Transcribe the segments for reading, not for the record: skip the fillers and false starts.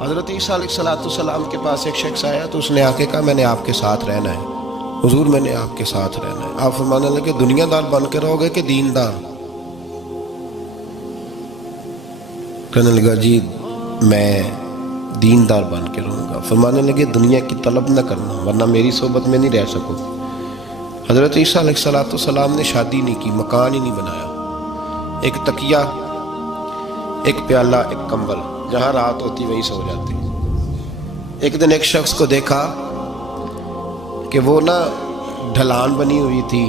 حضرت عیسیٰ علیہ السلام کے پاس ایک شخص آیا تو اس نے آ کے کہا میں نے آپ کے ساتھ رہنا ہے حضور، میں نے آپ کے ساتھ رہنا ہے۔ آپ فرمانے لگے دنیا دار بن کے رہو گے کہ دیندار؟ کہنے لگا جی میں دیندار بن کے رہوں گا۔ فرمانے لگے دنیا کی طلب نہ کرنا ورنہ میری صحبت میں نہیں رہ سکو۔ حضرت عیسیٰ علیہ السلام نے شادی نہیں کی، مکان ہی نہیں بنایا، ایک تکیہ، ایک پیالہ، ایک کمبل، جہاں رات ہوتی وہیں سو جاتے۔ ایک دن ایک شخص کو دیکھا کہ وہ نا ڈھلان بنی ہوئی تھی،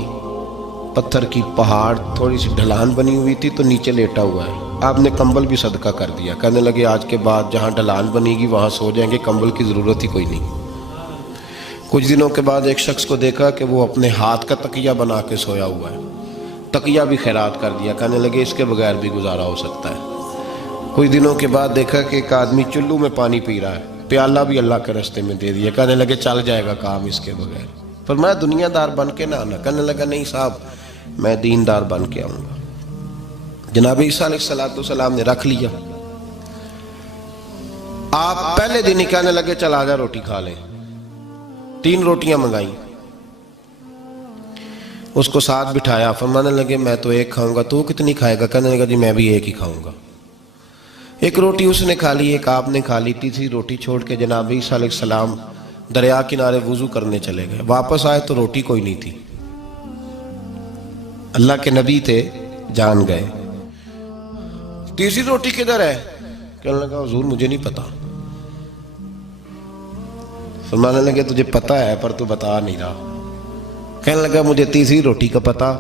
پتھر کی پہاڑ تھوڑی سی ڈھلان بنی ہوئی تھی تو نیچے لیٹا ہوا ہے۔ آپ نے کمبل بھی صدقہ کر دیا، کہنے لگے آج کے بعد جہاں ڈھلان بنے گی وہاں سو جائیں گے، کمبل کی ضرورت ہی کوئی نہیں۔ کچھ دنوں کے بعد ایک شخص کو دیکھا کہ وہ اپنے ہاتھ کا تکیہ بنا کے سویا ہوا ہے، تکیہ بھی خیرات کر دیا، کہنے لگے اس کے بغیر بھی گزارا ہو سکتا ہے۔ کچھ دنوں کے بعد دیکھا کہ ایک آدمی چلو میں پانی پی رہا ہے، پیالہ بھی اللہ کے راستے میں دے دیا، کہنے لگے چل جائے گا کام اس کے بغیر۔ فرمایا دنیا دار بن کے نہ آنا، کہنے لگا نہیں صاحب میں دیندار بن کے آؤں گا۔ جناب عیسیٰ علیہ السلام نے رکھ لیا۔ آپ پہلے دن ہی کہنے لگے چل آجا روٹی کھا لیں۔ 3 روٹیاں منگائیں، اس کو ساتھ بٹھایا، فرمانے لگے میں تو ایک کھاؤں گا، تو کتنی کھائے گا؟ کہنے لگا جی میں بھی ایک ہی کھاؤں گا۔ ایک روٹی اس نے کھا لی، ایک آپ نے کھا لی، تیسری روٹی چھوڑ کے جناب عیسیٰ علیہ السلام دریا کنارے وضو کرنے چلے گئے۔ واپس آئے تو روٹی کوئی نہیں تھی، اللہ کے نبی تھے، جان گئے۔ تیسری روٹی کدھر ہے؟ کہنے لگا حضور مجھے نہیں پتا۔ فرمانے لگے تجھے پتا ہے پر تو بتا نہیں رہا۔ کہنے لگا مجھے تیسری روٹی کا پتا۔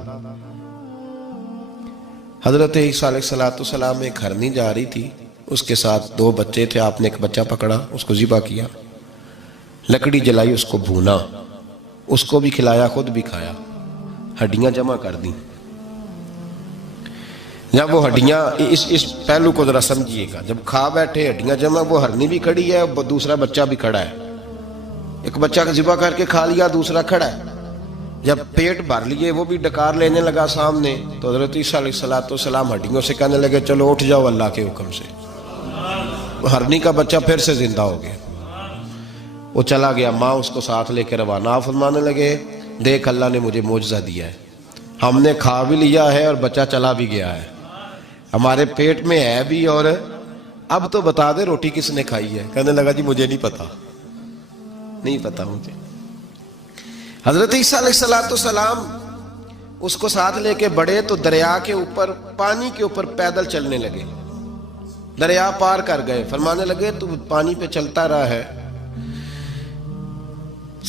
حضرت عیسیٰ علیہ السلام ایک ہرنی جا رہی تھی، اس کے ساتھ 2 بچے تھے، آپ نے ایک بچہ پکڑا، اس کو ذبح کیا، لکڑی جلائی، اس کو بھونا، اس کو بھی کھلایا، خود بھی کھایا، ہڈیاں جمع کر دیں۔ جب وہ ہڈیاں اس پہلو کو ذرا سمجھیے گا، جب کھا بیٹھے ہڈیاں جمع، وہ ہرنی بھی کھڑی ہے، دوسرا بچہ بھی کھڑا ہے، ایک بچہ کا ذبح کر کے کھا لیا، دوسرا کھڑا ہے۔ جب پیٹ بھر لیے وہ بھی ڈکار لینے لگا سامنے، تو حضرت عیسیٰ علیہ السلام ہڈیوں سے کہنے لگے چلو اٹھ جاؤ اللہ کے حکم سے۔ ہرنی کا بچہ پھر سے زندہ ہو گیا، وہ چلا گیا، ماں اس کو ساتھ لے کے روانہ۔ فرمانے لگے دیکھ اللہ نے مجھے معجزہ دیا ہے، ہم نے کھا بھی لیا ہے اور بچہ چلا بھی گیا ہے، ہمارے پیٹ میں ہے بھی، اور اب تو بتا دے روٹی کس نے کھائی ہے؟ کہنے لگا جی مجھے نہیں پتا، نہیں پتا مجھے۔ حضرت عیسیٰ علیہ السلام اس کو ساتھ لے کے بڑھے تو دریا کے اوپر، پانی کے اوپر پیدل چلنے لگے، دریا پار کر گئے۔ فرمانے لگے تو پانی پہ چلتا رہا ہے،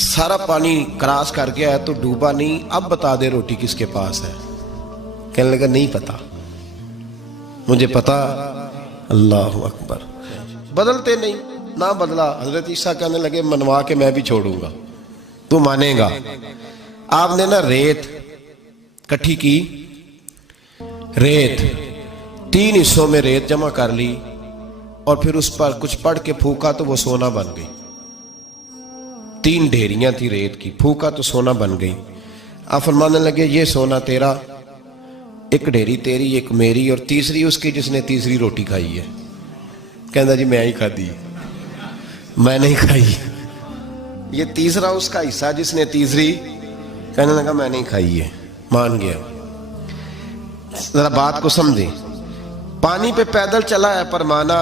سارا پانی کراس کر گیا ہے تو ڈوبا نہیں، اب بتا دے روٹی کس کے پاس ہے؟ کہنے لگا نہیں پتا، مجھے پتا۔ اللہ اکبر، بدلتے نہیں، نہ بدلا۔ حضرت عیسیٰ کہنے لگے منوا کے میں بھی چھوڑوں گا، تو مانے گا۔ آپ نے نا ریت کٹھی کی، ریت 3 حصوں میں ریت جمع کر لی اور پھر اس پر کچھ پڑھ کے پھونکا تو وہ سونا بن گئی۔ 3 ڈھیریاں تھی ریت کی، پھونکا تو سونا بن گئی۔ آپ فرمانے لگے یہ سونا تیرا، ایک ڈھیری تیری، ایک میری، اور تیسری اس کی جس نے تیسری روٹی کھائی ہے۔ کہنا جی میں ہی کھا دی، میں نہیں کھائی۔ یہ تیسرا اس کا حصہ جس نے تیسری، کہنے لگا میں نہیں کھائی ہے، مان گیا۔ ذرا بات کو سمجھیں، پانی پہ پیدل چلا ہے پر مانا،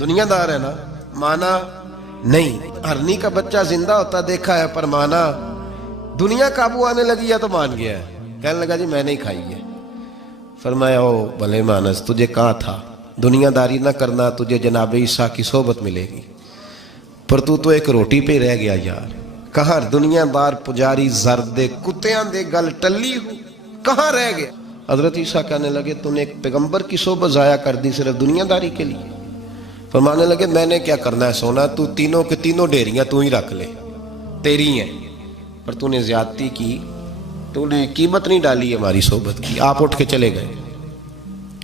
دنیا دار ہے نا، مانا نہیں۔ ہرنی کا بچہ زندہ ہوتا دیکھا ہے پر مانا، دنیا قابو آنے لگی ہے تو مان گیا ہے۔ کہنے لگا جی میں نہیں کھائی ہے۔ فرمایا او بھلے مانس، تجھے کہا تھا دنیا داری نہ کرنا، تجھے جناب عیسیٰ کی صحبت ملے گی، پر تو ایک روٹی پہ رہ گیا یار۔ کہاں دنیا دار پجاری زردے کتیاں دے گل ٹلی ہو، کہاں رہ گیا؟ حضرت عیسیٰ کہنے لگے تو نے ایک پیغمبر کی صحبت ضائع کر دی صرف دنیا داری کے لیے۔ فرمانے لگے میں نے کیا کرنا ہے سونا، تو تینوں کے تینوں ڈیریاں تو ہی رکھ لے، تیری ہیں، پر تو نے زیادتی کی، تو نے قیمت نہیں ڈالی ہماری صحبت کی۔ آپ اٹھ کے چلے گئے۔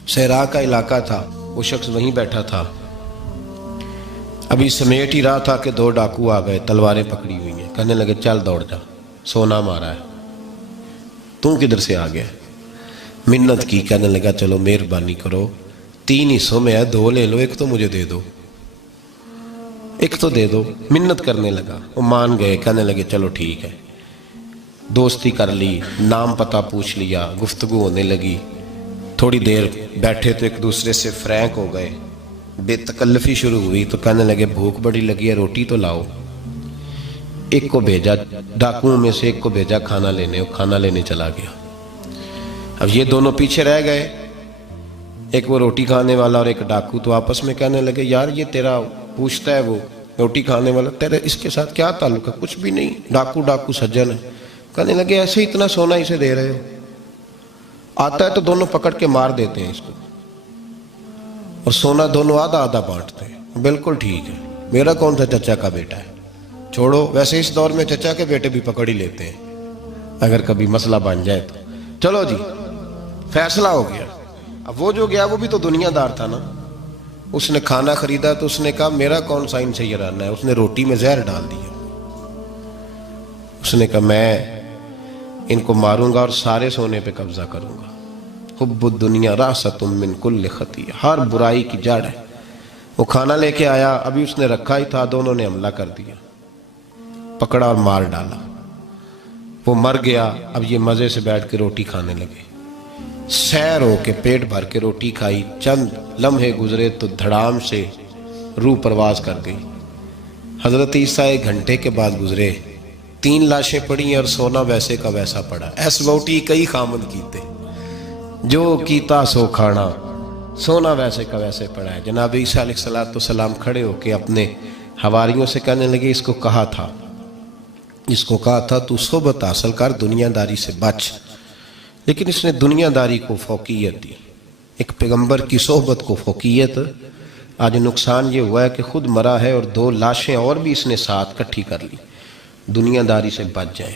صحرا کا علاقہ تھا، وہ شخص وہیں بیٹھا تھا، ابھی سمیٹ ہی رہا تھا کہ 2 ڈاکو آ گئے، تلواریں پکڑی ہوئی ہیں۔ کہنے لگے چل دوڑ جا، سونا مارا ہے، تو کدھر سے آ گیا؟ منت کی، کہنے لگا چلو مہربانی کرو، 3 حصوں میں ہے، 2 لے لو، ایک تو مجھے دے دو۔ ایک تو دے دو. منت کرنے لگا, وہ مان گئے, کہنے لگے چلو ٹھیک ہے. دوستی کر لی, نام پتہ پوچھ لیا, گفتگو ہونے لگی. تھوڑی دیر بیٹھے تو ایک دوسرے سے فرینک ہو گئے, بے تکلفی شروع ہوئی. تو کہنے لگے بھوک بڑی لگی ہے, روٹی تو لاؤ. ایک کو بھیجا, ڈاکوؤں میں سے ایک کو بھیجا کھانا لینے, وہ کھانا لینے چلا گیا. اب یہ دونوں پیچھے رہ گئے, ایک وہ روٹی کھانے والا اور ایک ڈاکو. تو آپس میں کہنے لگے یار یہ تیرا پوچھتا ہے وہ روٹی کھانے والا, تیرے اس کے ساتھ کیا تعلق ہے؟ کچھ بھی نہیں, ڈاکو سجن ہے. کہنے لگے ایسے ہی اتنا سونا اسے دے رہے ہو, آتا ہے تو دونوں پکڑ کے مار دیتے ہیں اس کو, اور سونا دونوں آدھا آدھا بانٹتے ہیں. بالکل ٹھیک ہے, میرا کون سا چچا کا بیٹا ہے, چھوڑو. ویسے اس دور میں چچا کے بیٹے بھی پکڑ ہی لیتے ہیں اگر کبھی مسئلہ بن جائے تو. چلو جی فیصلہ ہو گیا. اب وہ جو گیا وہ بھی تو دنیا دار تھا نا, اس نے کھانا خریدا تو اس نے کہا میرا کون سا ان سے یہ رہنا ہے. اس نے روٹی میں زہر ڈال دیا. اس نے کہا میں ان کو ماروں گا اور سارے سونے پہ قبضہ کروں گا. حب الدنیا راست من کل خطیہ, ہر برائی کی جڑ ہے. وہ کھانا لے کے آیا, ابھی اس نے رکھا ہی تھا, دونوں نے حملہ کر دیا, پکڑا اور مار ڈالا. وہ مر گیا. اب یہ مزے سے بیٹھ کے روٹی کھانے لگے. سیر ہو کے پیٹ بھر کے روٹی کھائی. چند لمحے گزرے تو دھڑام سے روح پرواز کر گئی. حضرت عیسیٰ 1 گھنٹے کے بعد گزرے, 3 لاشیں پڑی اور سونا ویسے کا ویسا پڑا. ایس بوٹی کئی خامن کیتے, جو کیتا سو کھانا, سونا ویسے کا ویسے پڑا ہے. جناب عیسیٰ علیہ السلام کھڑے ہو کے اپنے حواریوں سے کہنے لگے اس کو کہا تھا تو صحبت حاصل کر, دنیا داری سے بچ. لیکن اس نے دنیا داری کو فوقیت دی, ایک پیغمبر کی صحبت کو فوقیت. آج نقصان یہ ہوا ہے کہ خود مرا ہے اور 2 لاشیں اور بھی اس نے ساتھ کٹھی کر لی. دنیا داری سے بچ جائیں.